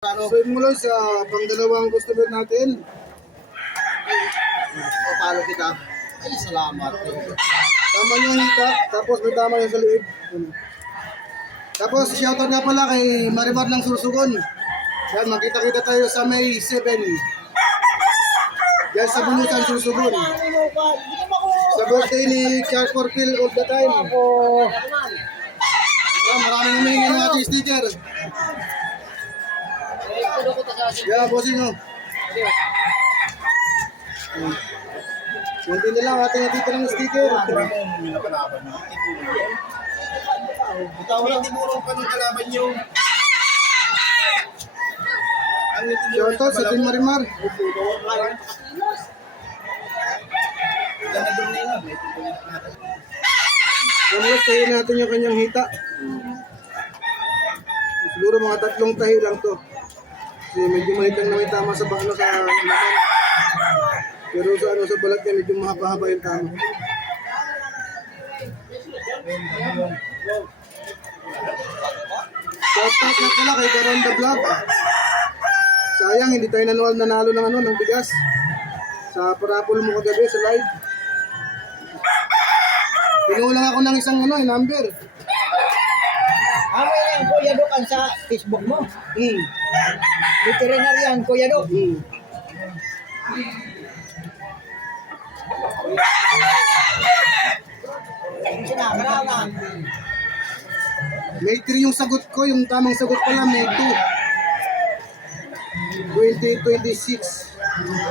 So yun mula sa pangdalawang customer natin. Papalo kita. Ay, salamat. Tama niya hita, tapos may tama niya sa liig. Tapos shoutout nga pala kay Maribar ng Sursugon. Yan, magkita-kita tayo sa May 7. Yan sa Bulusan, Sursugon. Sa birthday ni Charles Corpil all the time. Yan, maraming humingi ng ating sticker. Yeah, bossing mo. Kunti na lang ating natitira ng sticker. Ikaw lang tinulong pa ng kalaban nyo. Shoutout sa Team Marimar. Ganda doon na yun. Namulat tayo natin yung kanyang hita. Siguro mga 3 tahi lang to. Kasi medyo malikang na may tama sa laman. Pero sa balat niya medyo mahaba-haba yung tama. Shoutout na pala kay Karon the Vlog. Sayang hindi tayo nanalo ng bigas. Sa parapol mo kagabi sa live. Pinulang ako ng isang number. Amo yan, Kuya Dok, ang sa Facebook mo. Veterinary yan, Kuya Dok. May 3 yung sagot ko, yung tamang sagot pala may 2. 2026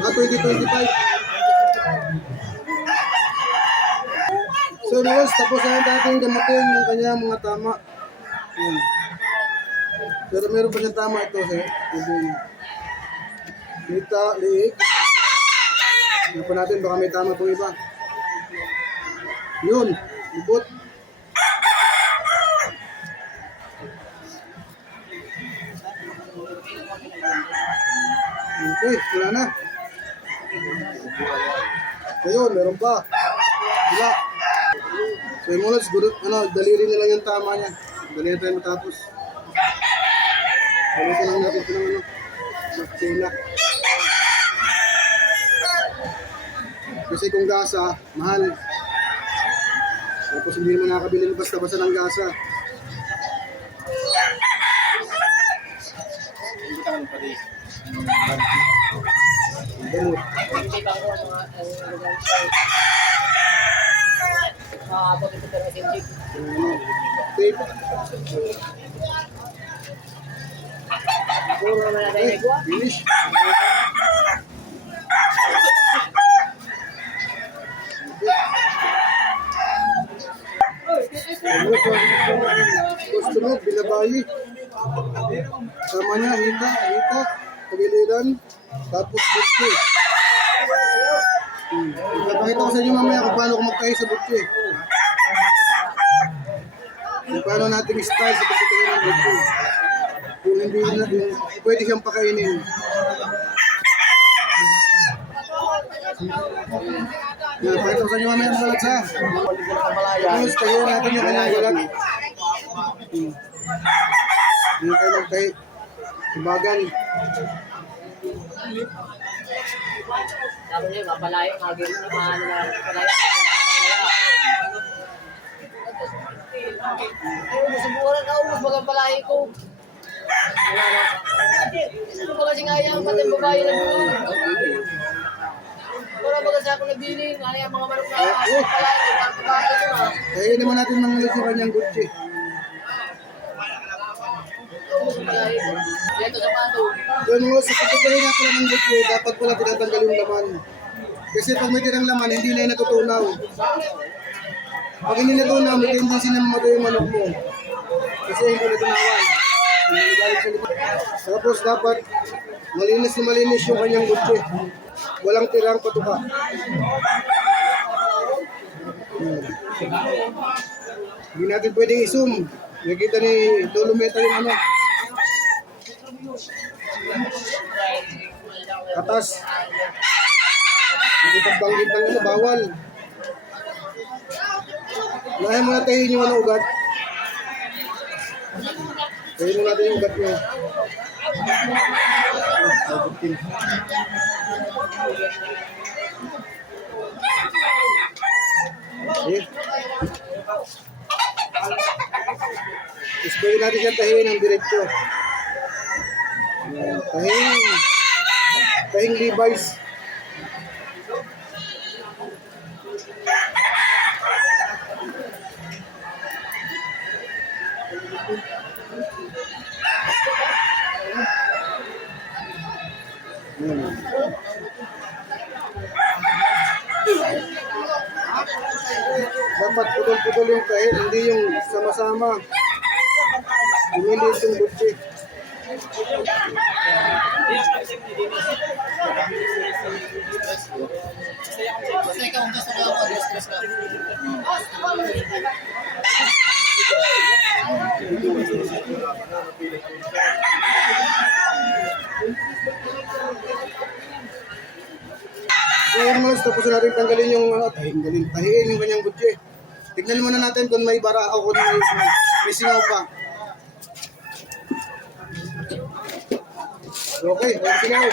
2025. So Ross, tapos na natin gamutin yung kanya mga tama. Pero meron pa siyang tama ito sa kita, liig. Ano pa natin, baka may tama itong iba. Yun, lubot. Okay, wala na. Ayun, meron pa. Wala. So yung muna, siguro, daliri na lang yung tama niya. Dali na tayo matapos. Dali lang natin ito ng magkila. Kasi kung gasa, mahal. Tapos hindi naman nakabili basta-basta ng gasa. Gamot. Tape. Finish. Customer, binabayi. Sama niya, hita, tagiliran, tapos butke. Ipapakita ko sa inyo mamaya kung paano ko magtahi sa butke. Kung paano natin style sa pagkitahi ng butke. Kung hindi na, pwede siyang pakainin. Ipapakita ko sa inyo mamaya mga lagsa. Tapos tayo natin yung kanyang gulat. Hindi tayo magtahi. Ibagan. Sabi niya, mapalayo, magiging naman na mapalayo. Ay, subukan na ubos bagang palayo ko. Ano ba kasi nga yan, pati babae na doon. Wala ba kasi ako nagbilin, ay ang mga manok na palayo, palayo ko. Kaya naman natin mangulit sa kanyang Gucci. Dito sa pato. Yun mo, sa pagkakahin nga pala ng Gucci, dapat pala tinatanggal yung laman. Kasi pag may tirang laman, hindi na yung natutunaw. Pag hindi natutunaw, may tendency na mamatay yung manok mo. Kasi hindi natunawan. Tapos dapat malinis na malinis yung kanyang Gucci. Walang tirang patuka. Hindi natin pwedeng i-zoom. Nakikita ni Dolometa yung katas. Hindi pagbanggit ng bawal. Lahat mo na tayo yung ugat. Tayo mo natin yung ugat nyo. Okay. Tapos pwede natin siyang tahiin ng diretso. Ayan, tahing Levi's. Ayan. Dapat putol-putol yung kahit, hindi yung sama-sama. Umilit yung butsi. Basta ikaw ang gusto ko mag-stress ka. So yung mga tapos natin tanggalin yung tahiin yung kanyang butsi. Tignan muna natin kung may bara o kung may singaw pa. Okay, may singaw.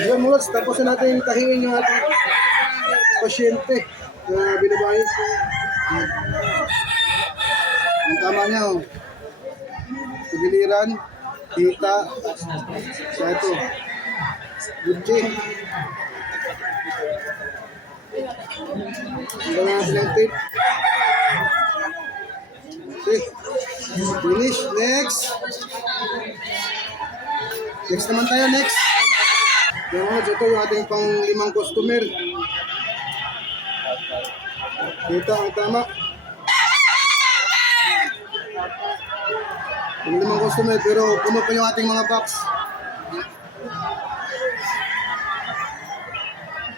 Ayan mga tapos natin tahiin yung ating pasyente na binabahin. Ang tama niya, oh. Pagiliran, hita, sa ito, butsi. Hanggang natin ang tape. Okay, finish. Next. Next naman tayo, next. Kaya mga ito yung ating pang 5 customer. Dito ang tama. Pang 5 customer pero puno pa yung ating mga box.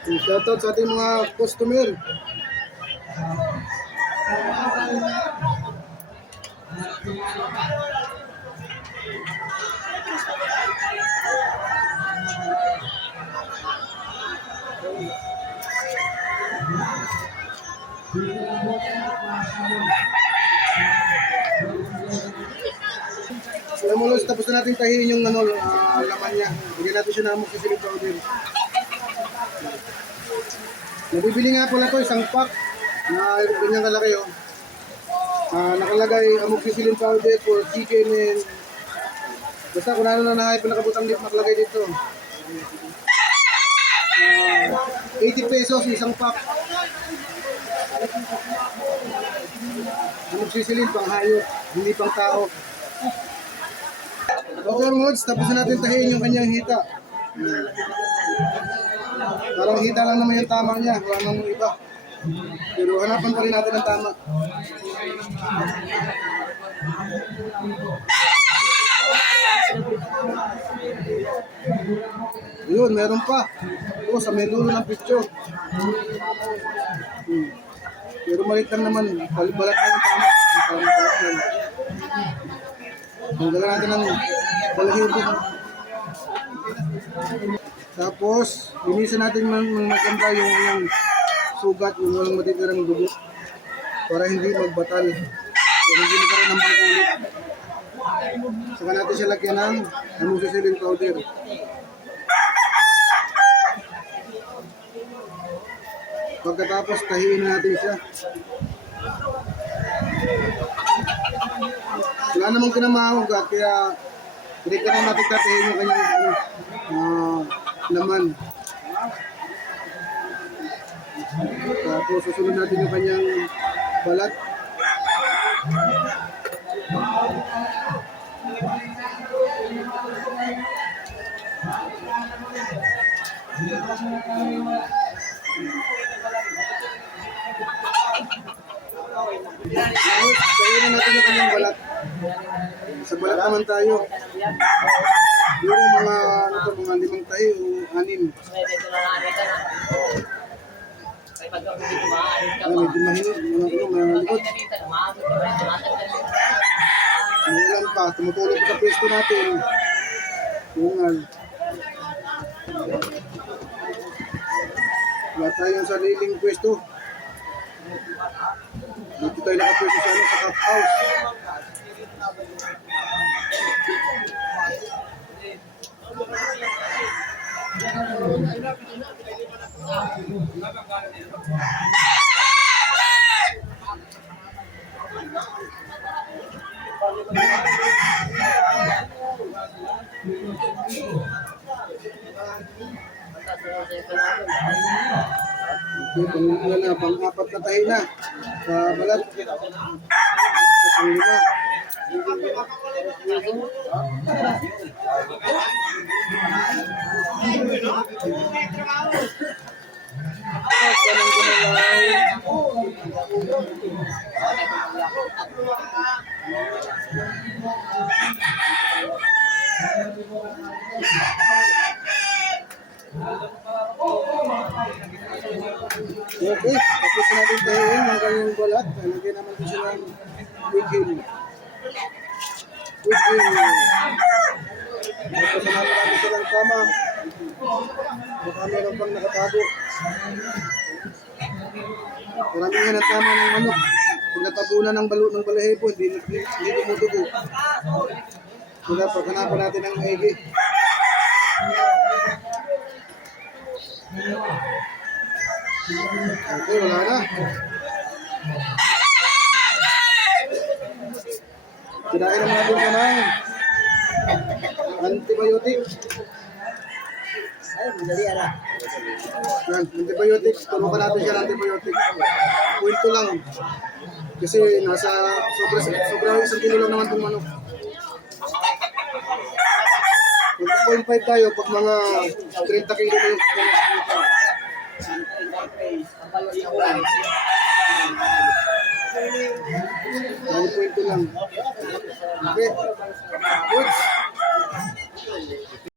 Shoutout sa ating mga customer. So mulos, tapos na natin tahiin yung laman niya. Bigyan natin siya ng amoxicillin powder. Nabibili nga pala ito, isang pack na ganyang kalaki. Oh. Nakalagay amoxicillin powder for chicken and basta kung ano na nahay pa nakabutang dip nakalagay dito. 80 pesos isang pack. Amoxicillin pang hayop, hindi pang tao. Okay mods, tapos na natin tahiin yung kanyang hita. Parang hita lang naman yung tama niya, wala namang iba. Pero hanapan pa rin natin ang tama. Yun, meron pa. Ito, sa may dulo ng picture. Pero malit lang naman, balat lang yung tama. Hanggang natin ang balahibo. Tapos, linisan natin maganda yung sugat, yung walang matitirang dugo para hindi magbatal. Para hindi magkaroon ng pangkulit. Saka natin siya lagyan ng amoxicillin powder. Pagkatapos, tahiin natin siya. Wala namang kinamahugat, kaya hindi ka na natin tatahin yung kanyang laman. Tapos susunod natin yung kanyang balat. Kaya na natin yung kanyang balat. Sa balat naman tayo. Yung mga, mga 5 tayo o 6. Medyo mahinit. Mga likod. May ulan pa. Tumutulog sa pwesto natin. Bungal. Wala tayong sariling pwesto. Dito tayo nakapwesto sa sa cup house. Pang-apat na tayo na sa balat. Pang-lima. Parang gumalaw. Okay, tapos natin tayo ng kanyang balat. Lagyan naman ko siya ng wigil. Tapos natin natin siya ng tama. Baka meron pang nakatago. Marami nga ng tama ng manok. Pag natabunan ng balot ng balahibo, hindi tumutugo. Kaya pagkanapan natin ng maigi. Okay, wala na. Kinain naman natin kanain. Antibiotic. Ay, madali ala. Yan, antibiotic. Turukan natin siya ng antibiotic. Kwento lang. Kasi nasa sobra isang kilo lang naman itong manok. 1.5 tayo pag mga 30 kilo na yung Kwento lang. Okay.